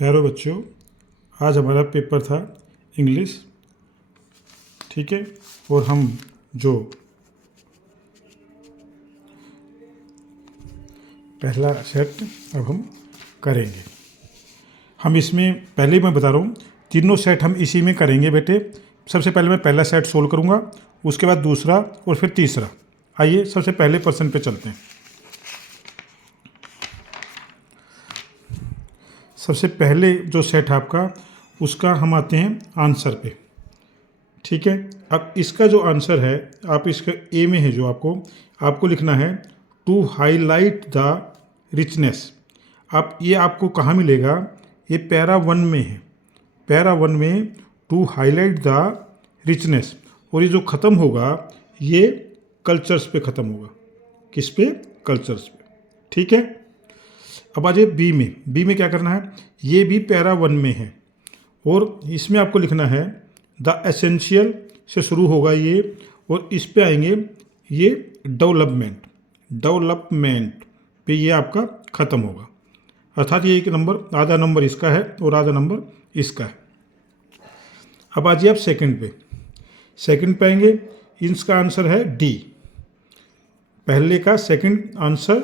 प्यारे बच्चों, आज हमारा पेपर था इंग्लिश। ठीक है, और हम जो पहला सेट अब हम करेंगे, हम इसमें पहले ही मैं बता रहा हूँ, तीनों सेट हम इसी में करेंगे बेटे। सबसे पहले मैं पहला सेट सोल्व करूँगा, उसके बाद दूसरा और फिर तीसरा। आइए सबसे पहले पर्सन पे चलते हैं। सबसे पहले जो सेट है आपका, उसका हम आते हैं आंसर पे। ठीक है, अब इसका जो आंसर है, आप इसका ए में है जो आपको लिखना है टू हाईलाइट द रिचनेस। आप ये आपको कहाँ मिलेगा? ये पैरा 1 में है। पैरा 1 में टू हाईलाइट द रिचनेस, और ये जो ख़त्म होगा ये कल्चर्स पे ख़त्म होगा। किस पे? कल्चर्स पे। ठीक है, अब आ जाइए बी में। बी में क्या करना है? ये भी पैरा 1 में है, और इसमें आपको लिखना है द एसेंशियल से शुरू होगा ये, और इस पे आएंगे ये डेवलपमेंट। डेवलपमेंट पे ये आपका ख़त्म होगा, अर्थात ये एक नंबर, आधा नंबर इसका है और आधा नंबर इसका है। अब आ जाइए आप सेकंड पे। सेकंड पे आएंगे, इसका आंसर है डी। पहले का सेकंड आंसर,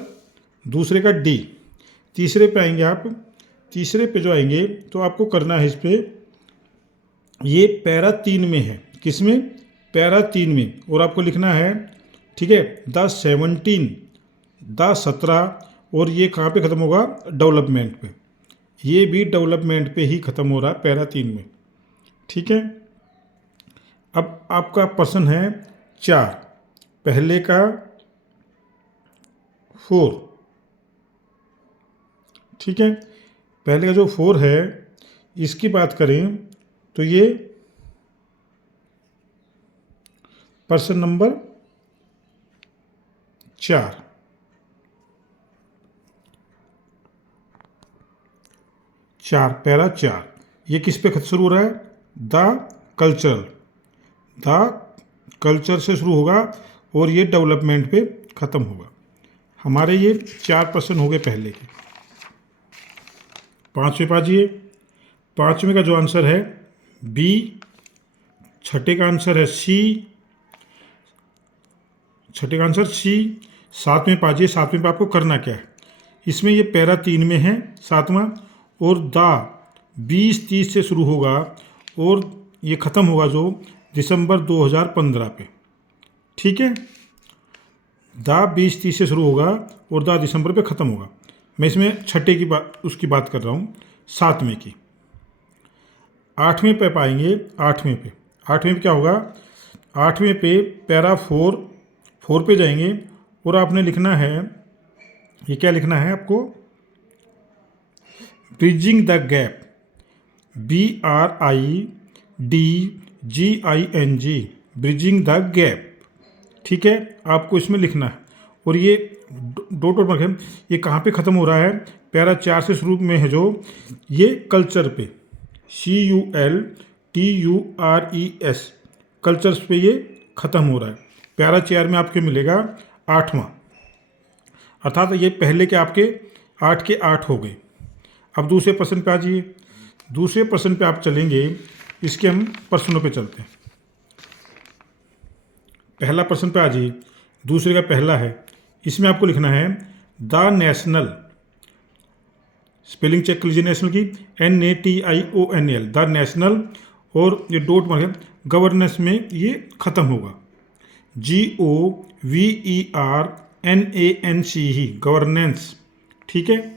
दूसरे का डी। तीसरे पे आएंगे आप। तीसरे पे जो आएंगे तो आपको करना है इस पे, ये पैरा 3 में है। किस में? पैरा 3 में, और आपको लिखना है, ठीक है, द 17, द 17, और ये कहाँ पे ख़त्म होगा? डेवलपमेंट पे। ये भी डेवलपमेंट पे ही ख़त्म हो रहा है पैरा 3 में। ठीक है, अब आपका पर्सन है 4, पहले का 4। ठीक है, पहले का जो 4 है, इसकी बात करें तो ये पर्सन नंबर 4। पैरा 4, ये किस पे शुरू हो रहा है? The culture. द कल्चर से शुरू होगा और ये डेवलपमेंट पे ख़त्म होगा। हमारे ये 4% हो गए पहले के। पाँचवें पाजिए। पाँचवें का जो आंसर है बी, छठे का आंसर है सी, छठे का आंसर सी। सातवें पाजिए। सातवें पे आपको करना क्या है? इसमें ये पैरा 3 में है सातवां, और दा 20-30 से शुरू होगा और ये ख़त्म होगा जो दिसंबर 2015 पे। ठीक है, दा 20-30 से शुरू होगा और दा दिसंबर पे ख़त्म होगा। मैं इसमें छठे की बात, उसकी बात कर रहा हूँ, सातवें की। आठवें पे पाएंगे। आठवें पे क्या होगा? आठवें पे पैरा 4 पे जाएंगे, और आपने लिखना है, ये क्या लिखना है आपको? Bridging the gap. BRIDGING, bridging the gap. ठीक है, आपको इसमें लिखना है, और ये डॉट और मार्क है, ये कहाँ पे ख़त्म हो रहा है? पैरा 4 से शुरू में है जो, ये कल्चर पे, CULTURES, कल्चर्स पे ये ख़त्म हो रहा है। पैरा 4 में आपके मिलेगा 8वां, अर्थात ये पहले के आपके 8 के 8 हो गए। अब दूसरे पर्सन पे आ जाइए। दूसरे पर्सन पे आप चलेंगे, इसके हम पर्सनों पे चलते हैं। पहला पर्सन पे आ जाइए। दूसरे का पहला है, इसमें आपको लिखना है द नेशनल। स्पेलिंग चेक कर लीजिए नेशनल की, NATIONL, द नेशनल, और ये डॉट मार्क है, गवर्नेंस में ये ख़त्म होगा, GOVERNANCE, गवर्नेंस। ठीक है,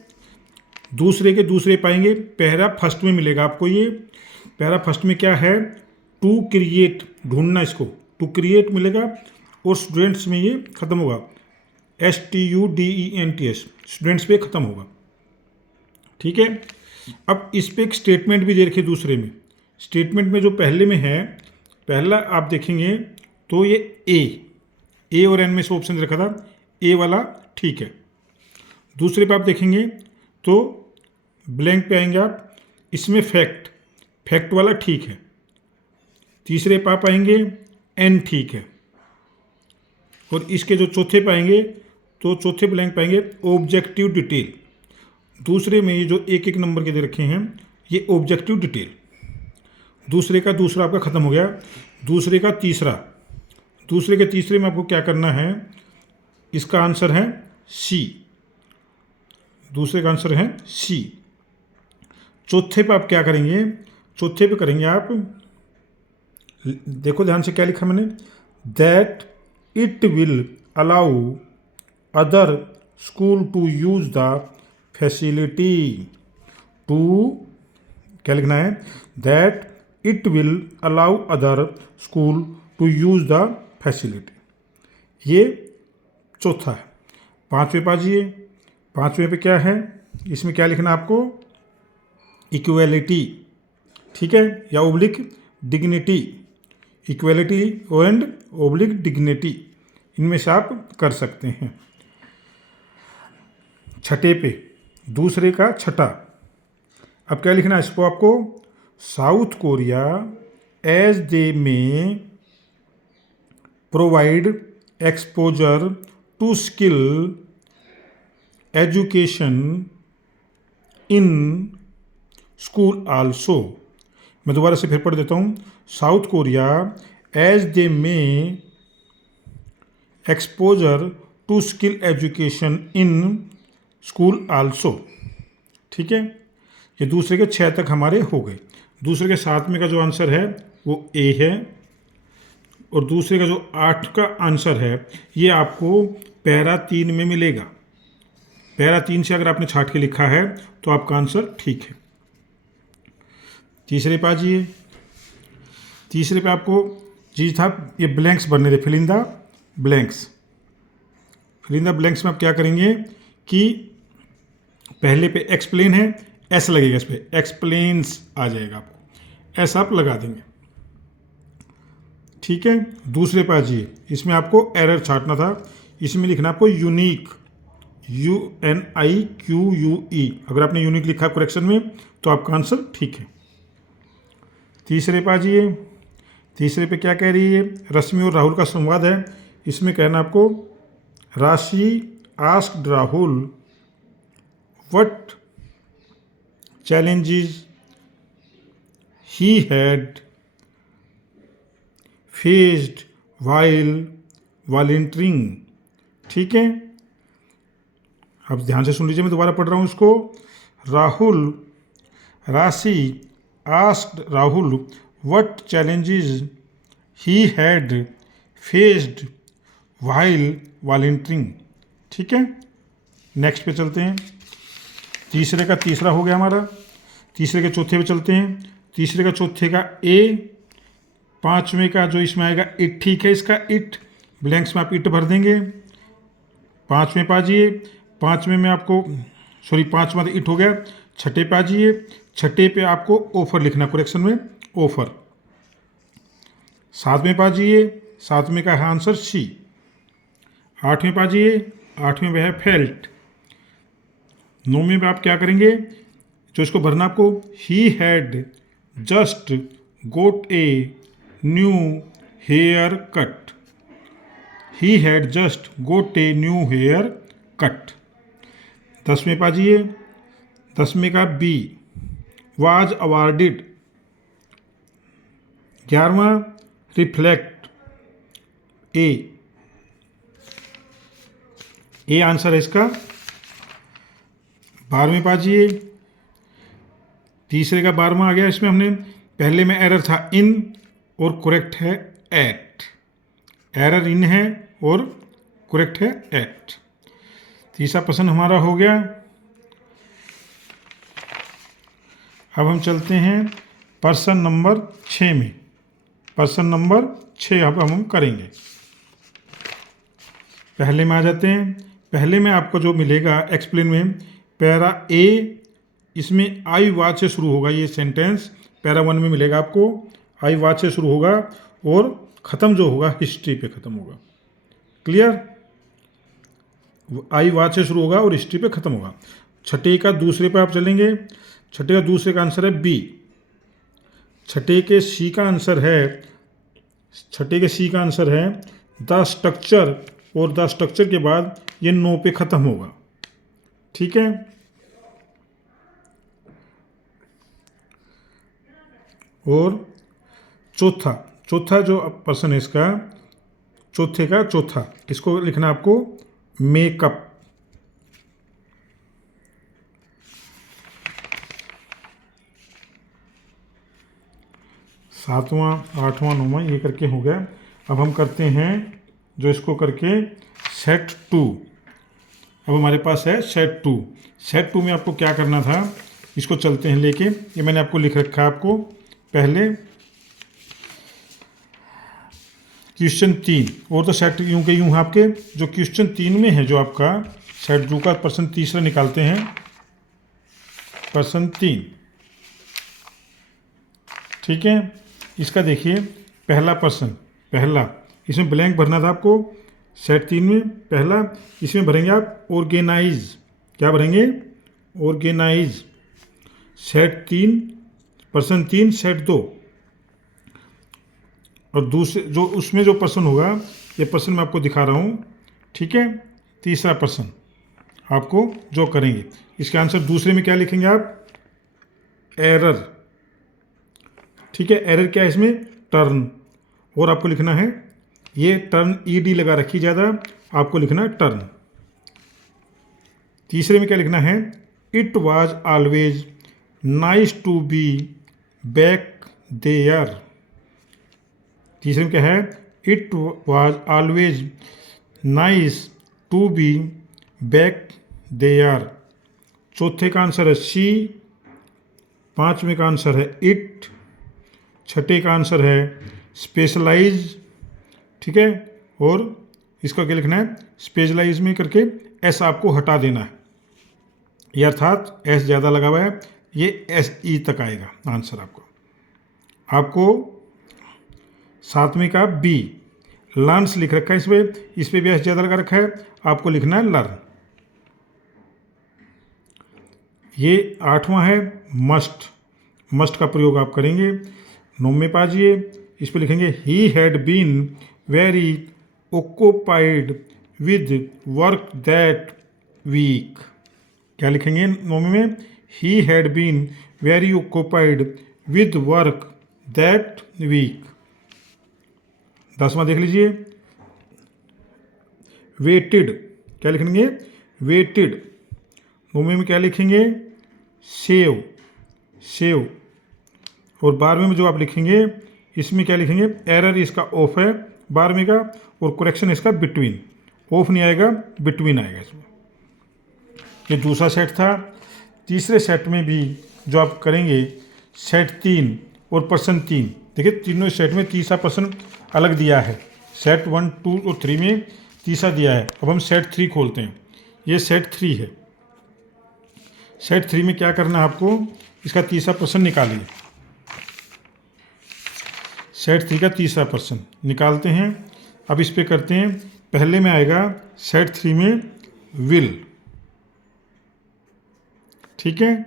दूसरे के दूसरे पाएंगे, पैरा फर्स्ट में मिलेगा आपको। ये पैरा फर्स्ट में क्या है? टू क्रिएट, ढूंढना इसको, टू क्रिएट मिलेगा, और स्टूडेंट्स में ये ख़त्म होगा, STUDENTS, स्टूडेंट्स पे ख़त्म होगा। ठीक है, अब इस पे एक स्टेटमेंट भी दे रखिए दूसरे में। स्टेटमेंट में जो पहले में है, पहला आप देखेंगे तो ये ए और एन में से ऑप्शन दे रखा था, ए वाला ठीक है। दूसरे पे आप देखेंगे तो ब्लैंक पे आएंगे आप, इसमें फैक्ट वाला ठीक है। तीसरे पे आप आएंगे एन ठीक है, और इसके जो चौथे पाएंगे तो चौथे ब्लैंक पाएंगे ऑब्जेक्टिव डिटेल। दूसरे में ये जो एक एक नंबर के दे रखे हैं, ये ऑब्जेक्टिव डिटेल। दूसरे का दूसरा आपका ख़त्म हो गया। दूसरे का तीसरा, दूसरे के तीसरे में आपको क्या करना है, इसका आंसर है सी। दूसरे का आंसर है सी। चौथे पे आप क्या करेंगे, चौथे पे करेंगे आप, देखो ध्यान से क्या लिखा मैंने, that it will allow other school to use the facility too, क्या लिखना है, that it will allow other school to use the facility. ये चौथा है। पांचवें पे आ जाइए। पांचवें पे क्या है, इसमें क्या लिखना है आपको, इक्वेलिटी, ठीक है, या oblique dignity. Equality and oblique dignity, इनमें से आप कर सकते हैं। छठे पे, दूसरे का छठा, अब क्या लिखना है इसको आपको, साउथ कोरिया एज दे में provide exposure to skill education in school also. मैं दोबारा से फिर पढ़ देता हूँ। साउथ कोरिया एज दे में exposure to skill education in school also, ठीक है। ये दूसरे के 6 तक हमारे हो गए। दूसरे के 7 में का जो आंसर है वो ए है, और दूसरे का जो 8 का आंसर है ये आपको पैरा 3 में मिलेगा। पैरा 3 से अगर आपने छाट के लिखा है तो आपका आंसर ठीक है। तीसरे पे आ जाइए। तीसरे पे आपको चीज़ था, ये ब्लैंक्स बनने थे, fill in the blanks. Fill in the blanks में आप क्या करेंगे कि पहले पे एक्सप्लेन है, एस लगेगा इस पर, एक्सप्लेन्स आ जाएगा आपको, एस आप लगा देंगे, ठीक है। दूसरे पे आ जाइए। इसमें आपको एरर छाटना था। इसमें लिखना आपको यूनिक, UNIQUE। अगर आपने यूनिक लिखा करेक्शन में तो आपका आंसर ठीक है। तीसरे पे आ जाइए। तीसरे पे क्या कह रही है, रश्मि और राहुल का संवाद है। इसमें कहना आपको, राशि asked Rahul what challenges he had faced while volunteering, ठीक है। अब ध्यान से सुन लीजिए, मैं दोबारा पढ़ रहा हूँ इसको। राशि asked Rahul what challenges he had faced while volunteering, ठीक है। नेक्स्ट पे चलते हैं। तीसरे का तीसरा हो गया हमारा। तीसरे के चौथे पे चलते हैं। तीसरे का चौथे का ए। पांचवें का जो इसमें आएगा इट, ठीक है, इसका इट, ब्लैंक्स में आप इट भर देंगे। पांचवें पे आ जाइए। पांचवें में आपको, सॉरी, पांचवा तो इट हो गया। छठे पे आ जाइए। छठे पे आपको ऑफर लिखना, करेक्शन में ऑफर। सातवें पे आ जाइए। सातवें का है आंसर सी। आठवें पे आ जाइए। आठवें पे है फेल्ट। नौवें पे आप क्या करेंगे, जो इसको भरना आपको, he had just got a new hair cut. He had just got a new hair cut. 10वें पे आ जाइए। 10वें का बी, वाज अवार्डेड। 11वां रिफ्लेक्ट, ए आंसर है इसका। 12वें पे आ जाइए। तीसरे का 12वां आ गया। इसमें हमने पहले में एरर था इन और करेक्ट है एट। एरर इन है और करेक्ट है एट। तीसरा प्रश्न हमारा हो गया। अब हम चलते हैं प्रश्न नंबर 6 में। प्रश्न नंबर 6 अब हम करेंगे। पहले में आ जाते हैं। पहले में आपको जो मिलेगा एक्सप्लेन में, पैरा ए, इसमें आई वाच से शुरू होगा ये सेंटेंस। पैरा 1 में मिलेगा आपको, आई वाच से शुरू होगा और ख़त्म जो होगा हिस्ट्री पे ख़त्म होगा। क्लियर, आई वाच से शुरू होगा और हिस्ट्री पे ख़त्म होगा। छठे का दूसरे पे आप चलेंगे। छठे का दूसरे का आंसर है बी। छठे के सी का आंसर है, छठे के सी का आंसर है द स्ट्रक्चर, और द स्ट्रक्चर के बाद ये नो पे ख़त्म होगा, ठीक है। और चौथा चौथा जो पर्सन है इसका, चौथे का चौथा, इसको लिखना आपको मेकअप। सातवां, आठवां, नौवां ये करके हो गया। अब हम करते हैं जो इसको करके सेट 2। अब हमारे पास है सेट 2। सेट 2 में आपको क्या करना था, इसको चलते हैं लेके, ये मैंने आपको लिख रखा है। आपको पहले क्वेश्चन 3 और तो सेट यूं के यूं है आपके, जो क्वेश्चन 3 में है जो आपका सेट 2 का पर्सन तीसरा निकालते हैं, पर्सन 3। ठीक है, इसका देखिए पहला पर्सन, पहला इसमें ब्लैंक भरना था आपको सेट 3 में। पहला इसमें भरेंगे आप ऑर्गेनाइज, क्या भरेंगे, ऑर्गेनाइज। Set 3 person 3 set 2। और दूसरे जो उसमें जो पर्सन होगा, ये पर्सन मैं आपको दिखा रहा हूँ। ठीक है, तीसरा पर्सन आपको जो करेंगे, इसका आंसर दूसरे में क्या लिखेंगे आप, एरर। ठीक है, एरर क्या है इसमें, टर्न। और आपको लिखना है, ये टर्न ईडी लगा रखी ज़्यादा, आपको लिखना है टर्न। तीसरे में क्या लिखना है, it was always nice to be back there. तीसरे में क्या है, it was always nice to be back there. चौथे का आंसर है सी। पांचवें का आंसर है इट। छठे का आंसर है स्पेशलाइज। ठीक है, और इसका क्या लिखना है, स्पेशलाइज में करके एस आपको हटा देना है, ये अर्थात एस ज़्यादा लगा हुआ है, ये एस ई तक आएगा आंसर आपको। आपको सातवें का बी, लर्न्स लिख रखा है इस पे भी एस ज़्यादा लगा रखा है, आपको लिखना है लर्न। ये आठवां है मस्ट, मस्ट का प्रयोग आप करेंगे। नौवें पाजिए, इस पे लिखेंगे he had been very occupied with work that week। क्या लिखेंगे नौवें में, he had been very occupied with work that week। 10वां देख लीजिए, waited, क्या लिखेंगे, waited। नौवें में क्या लिखेंगे, save, save। और 12वें में जो आप लिखेंगे, इसमें क्या लिखेंगे, एरर इसका ऑफ है 12वें का, और करेक्शन इसका बिटवीन। ऑफ नहीं आएगा, बिटवीन आएगा इसमें। ये दूसरा सेट था। तीसरे सेट में भी जो आप करेंगे, सेट 3 और पर्सन 3, देखिए तीनों सेट में तीसरा पर्सन अलग दिया है। सेट 1, 2 और 3 में तीसरा दिया है। अब हम सेट 3 खोलते हैं, ये सेट 3 है। सेट 3 में क्या करना है आपको, इसका तीसरा पर्सन निकालिए। सेट 3 का तीसरा पर्सन निकालते हैं। अब इस पे करते हैं, पहले में आएगा सेट 3 में विल। ठीक है,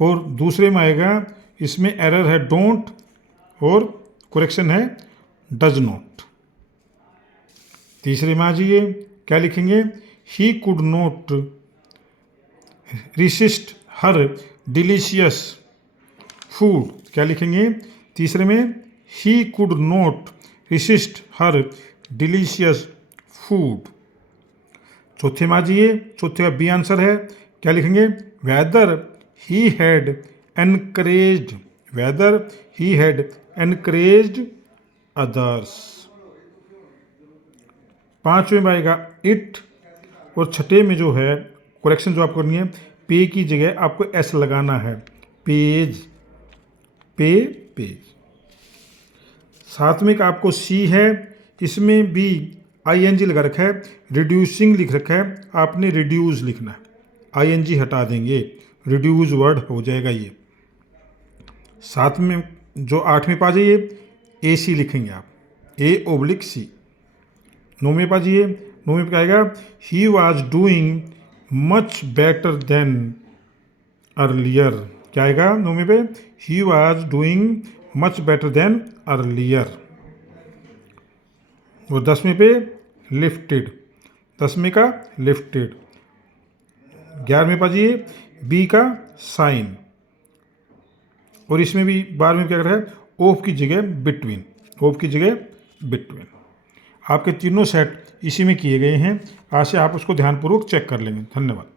और दूसरे में आएगा, इसमें एरर है डोंट और करेक्शन है डज नॉट। तीसरे में आ जाइए, क्या लिखेंगे, he could not resist her delicious food. क्या लिखेंगे तीसरे में, he could not resist her delicious food. चौथे में आ जाइए, चौथे का बी आंसर है, क्या लिखेंगे, weather he had encouraged, weather he had encouraged others. पांचवें में आएगा इट, और छठे में जो है करेक्शन जो आपको करनी है, पे की जगह आपको एस लगाना है, पेज, पे, पेज। सातवें का आपको सी है, इसमें भी आईएनजी लगा रखा है, रिड्यूसिंग लिख रखा है, आपने रिड्यूस लिखना है, आईएनजी हटा देंगे, रिड्यूस वर्ड हो जाएगा ये। सातवें जो आठवें पा जाइए, ए सी लिखेंगे आप, A/C। नौवें पा जाइए, नौवें पे आएगा, he was doing much better than earlier. क्या आएगा नौवें पे, he was doing much better than earlier. और 10वें पे लिफ्टेड, 10वें का लिफ्टेड। 11वें पाजिए, बी का साइन। और इसमें भी बार में क्या कर रहा है, ऑफ की जगह बिटवीन, ऑफ की जगह बिटवीन। आपके तीनों सेट इसी में किए गए हैं। आज से आप उसको ध्यानपूर्वक चेक कर लेंगे। धन्यवाद।